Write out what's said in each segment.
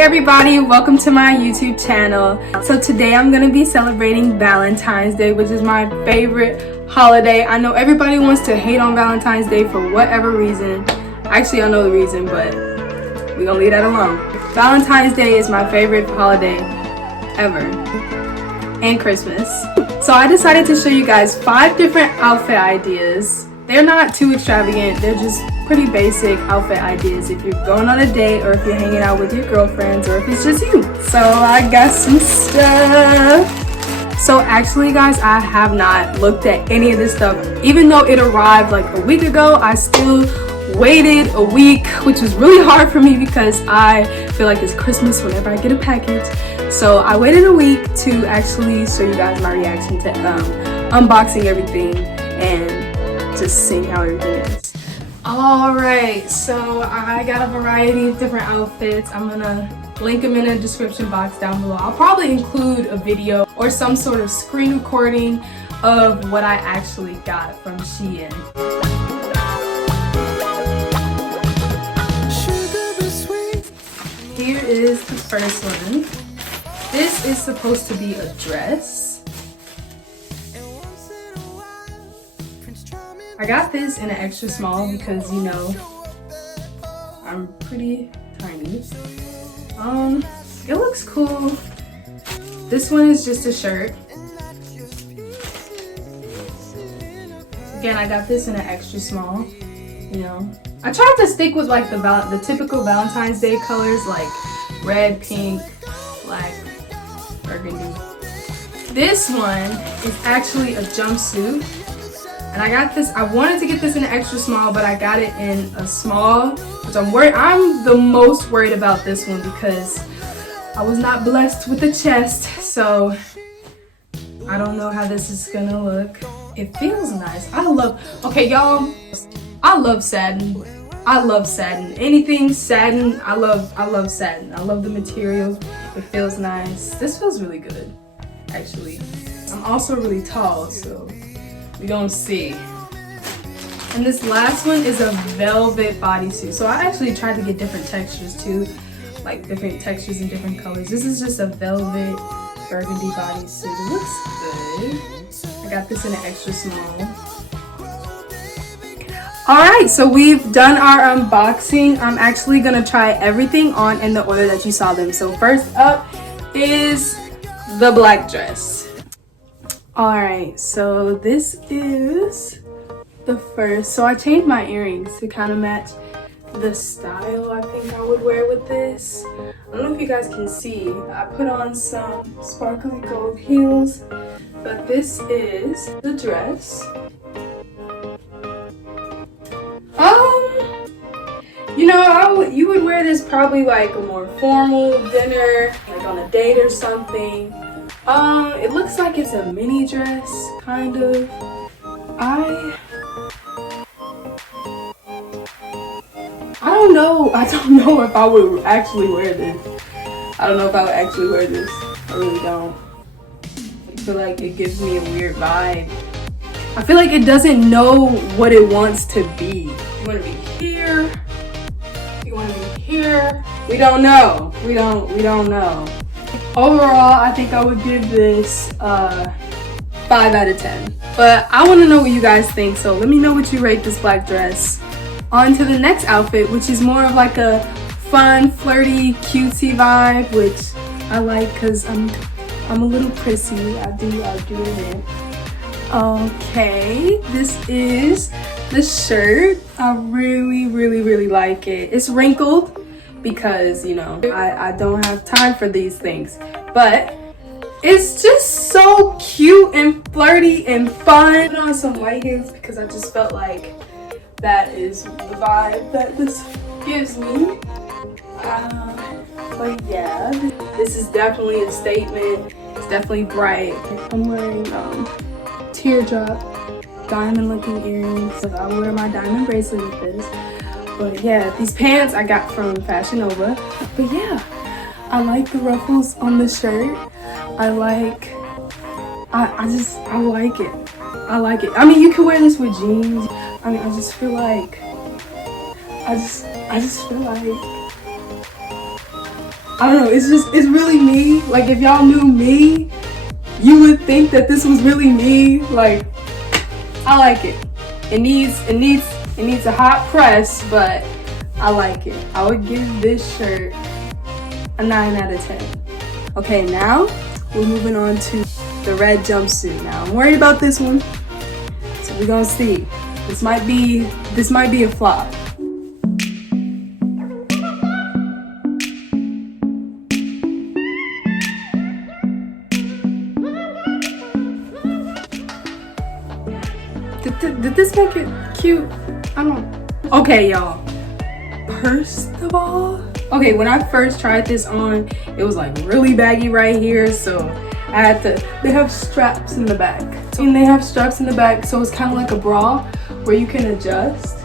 everybody, welcome to my YouTube channel. So today I'm gonna be celebrating Valentine's Day, which is my favorite holiday. I know everybody wants to hate on Valentine's Day for whatever reason. Actually, I know the reason, but we're gonna leave that alone. Valentine's Day is my favorite holiday ever, and Christmas. So I decided to show you guys 5 different outfit ideas. They're not too extravagant, they're just pretty basic outfit ideas if you're going on a date or if you're hanging out with your girlfriends or if it's just you. So I got some stuff. So actually guys, I have not looked at any of this stuff. Even though it arrived like a week ago, I still waited a week, which was really hard for me because I feel like it's Christmas whenever I get a package. So I waited a week to actually show you guys my reaction to unboxing everything and just seeing how everything is. Alright, so I got a variety of different outfits. I'm gonna link them in the description box down below. I'll probably include a video or some sort of screen recording of what I actually got from Shein. Here is the first one. This is supposed to be a dress. I got this in an extra small because, you know, I'm pretty tiny. It looks cool. This one is just a shirt. Again, I got this in an extra small, you know. I tried to stick with like the typical Valentine's Day colors like red, pink, black, burgundy. This one is actually a jumpsuit. And I got this, I wanted to get this in an extra small, but I got it in a small, which I'm the most worried about this one because I was not blessed with a chest, so I don't know how this is gonna look. It feels nice. Okay y'all, I love satin. I love satin. Anything satin, I love satin. I love the material. It feels nice. This feels really good, actually. I'm also really tall, so we gonna see. And this last one is a velvet bodysuit. So I actually tried to get different textures too, like different textures and different colors. This is just a velvet burgundy bodysuit. It looks good. I got this in an extra small. Alright, so we've done our unboxing. I'm actually gonna try everything on in the order that you saw them. So first up is the black dress. Alright, so this is the first. So I changed my earrings to kind of match the style I think I would wear with this. I don't know if you guys can see. I put on some sparkly gold heels, but this is the dress. You know, you would wear this probably like a more formal dinner, like on a date or something. It looks like it's a mini dress, kind of. I don't know. I don't know if I would actually wear this. I don't know if I would actually wear this. I really don't. I feel like it gives me a weird vibe. I feel like it doesn't know what it wants to be. You want to be here? You want to be here? We don't know. We don't know. Overall, I think I would give this 5 out of 10. But I want to know what you guys think, so let me know what you rate this black dress. On to the next outfit, which is more of like a fun, flirty, cutesy vibe, which I like because I'm a little prissy. I do admit. Okay, this is the shirt. I really like it. It's wrinkled because, you know, I don't have time for these things, but it's just so cute and flirty and fun. I put on some white heels because I just felt like that is the vibe that this gives me. But yeah, this is definitely a statement. It's definitely bright. I'm wearing teardrop diamond looking earrings. So I'll wear my diamond bracelet with this. But yeah, these pants I got from Fashion Nova. But yeah, I like the ruffles on the shirt. I like it. I like it. I mean, you can wear this with jeans. I mean, I just feel like I don't know, it's really me. Like, if y'all knew me, you would think that this was really me. Like, I like it. It needs a hot press, but I like it. I would give this shirt a 9 out of 10. Okay, now we're moving on to the red jumpsuit. Now I'm worried about this one, so we're gonna see. This might be a flop. Did this make it cute? I don't. Okay, y'all. First of all, okay, when I first tried this on, it was like really baggy right here, so I had to. They have straps in the back. So it's kind of like a bra where you can adjust.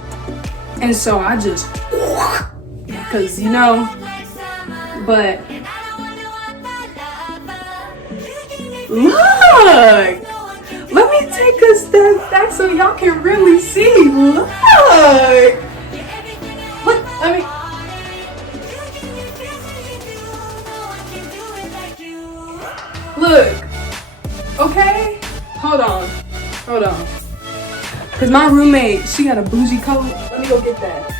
And so I just, because you know, but look. Let me take a step back so y'all can really see. Look. Let me. Look. Okay? Hold on. Because my roommate, she got a bougie coat. Let me go get that.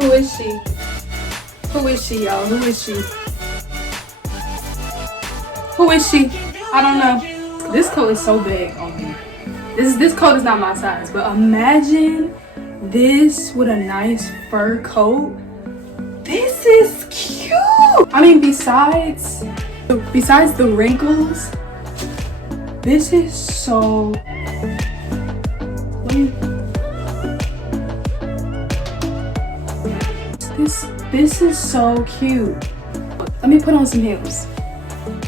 Who is she? Y'all? Who is she? I don't know. This coat is so big on me. This coat is not my size, but imagine this with a nice fur coat. This is cute. I mean, besides the wrinkles, this is so. This is so cute. Let me put on some heels.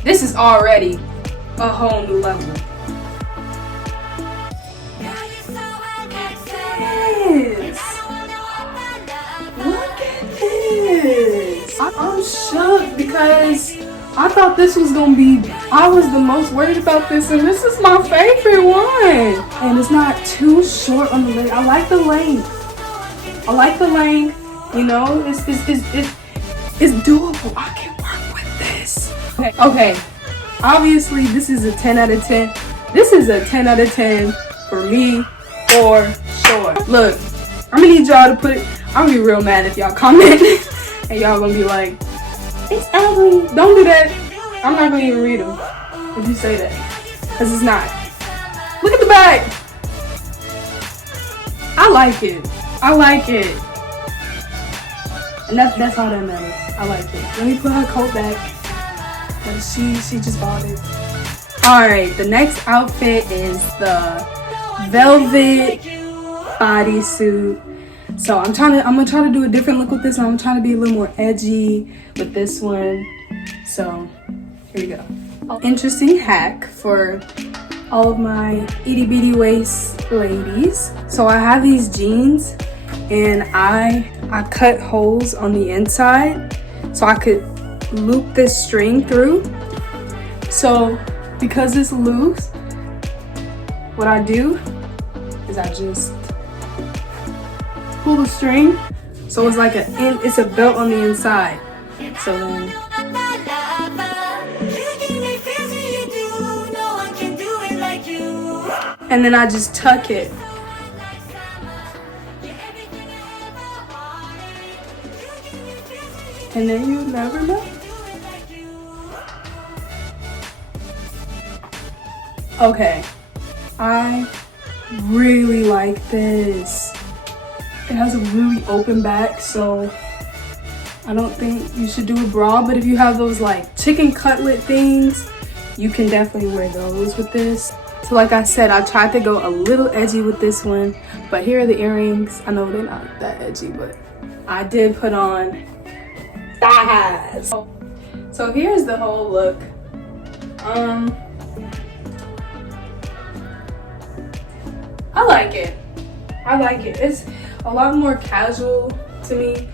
This is already a whole new level. Look at this. I'm shook because I thought this was gonna be, I was the most worried about this, and this is my favorite one. And it's not too short on the leg. I like the length. You know, it's doable. I can work with this. Okay. Obviously, this is a 10 out of 10. This is a 10 out of 10 for me, for sure. Look, I'm gonna need y'all to put it. I'm gonna be real mad if y'all comment and y'all gonna be like, it's ugly. Don't do that. I'm not gonna even read them if you say that, because it's not. Look at the back. I like it. And that's all that matters. I like it. Let me put her coat back. She just bought it. Alright, the next outfit is the velvet bodysuit. So I'm gonna try to do a different look with this one. I'm trying to be a little more edgy with this one. So here we go. Interesting hack for all of my itty bitty waist ladies. So I have these jeans and I cut holes on the inside so I could loop this string through. So because it's loose, what I do is I just pull the string so it's like it's a belt on the inside. So then and then I just tuck it. And then you never know. Okay, I really like this. It has a really open back, so I don't think you should do a bra, but if you have those like chicken cutlet things, you can definitely wear those with this. So like I said, I tried to go a little edgy with this one, but here are the earrings. I know they're not that edgy, but I did put on thigh highs. So here's the whole look. I like it. It's a lot more casual to me.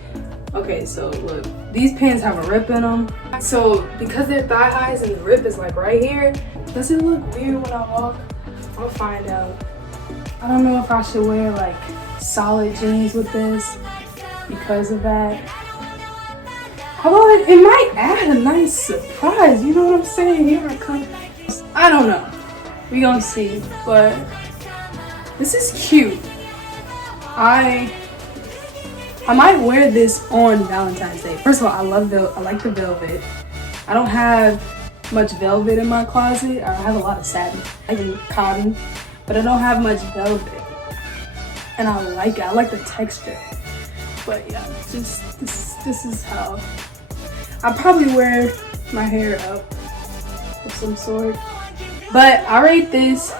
Okay, so look, these pants have a rip in them. So because they're thigh highs and the rip is like right here, does it look weird when I walk? I'll find out. I don't know if I should wear like solid jeans with this. because of that. Although it might add a nice surprise, you know what I'm saying? Here I come. I don't know. We gonna see, but this is cute. I might wear this on Valentine's Day. First of all, I like the velvet. I don't have much velvet in my closet. I have a lot of satin and cotton, but I don't have much velvet. And I like it. I like the texture. But yeah, just this is how I probably wear my hair up of some sort. But I rate this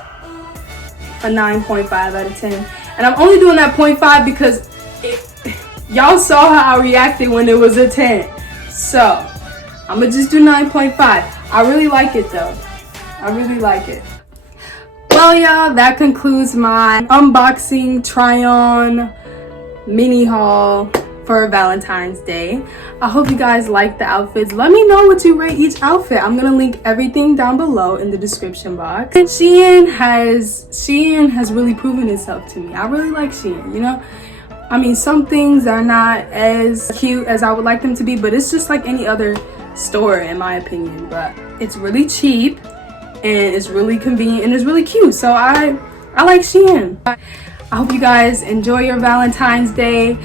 a 9.5 out of 10. And I'm only doing that 0.5 because y'all saw how I reacted when it was a 10. So I'm gonna just do 9.5. I really like it though. I really like it. Well, y'all, that concludes my unboxing try-on mini haul for Valentine's Day. I hope you guys like the outfits. Let me know what you rate each outfit. I'm gonna link everything down below in the description box. And Shein has really proven itself to me. I really like Shein, you know? I mean, some things are not as cute as I would like them to be, but it's just like any other store in my opinion. But it's really cheap and it's really convenient and it's really cute. So I like Shein. I hope you guys enjoy your Valentine's Day.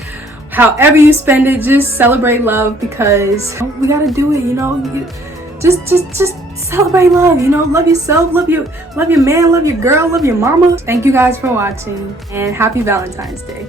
However you spend it, just celebrate love, because we gotta do it, you know. Just celebrate love, you know. Love yourself, love your man, love your girl, love your mama. Thank you guys for watching, and happy Valentine's Day.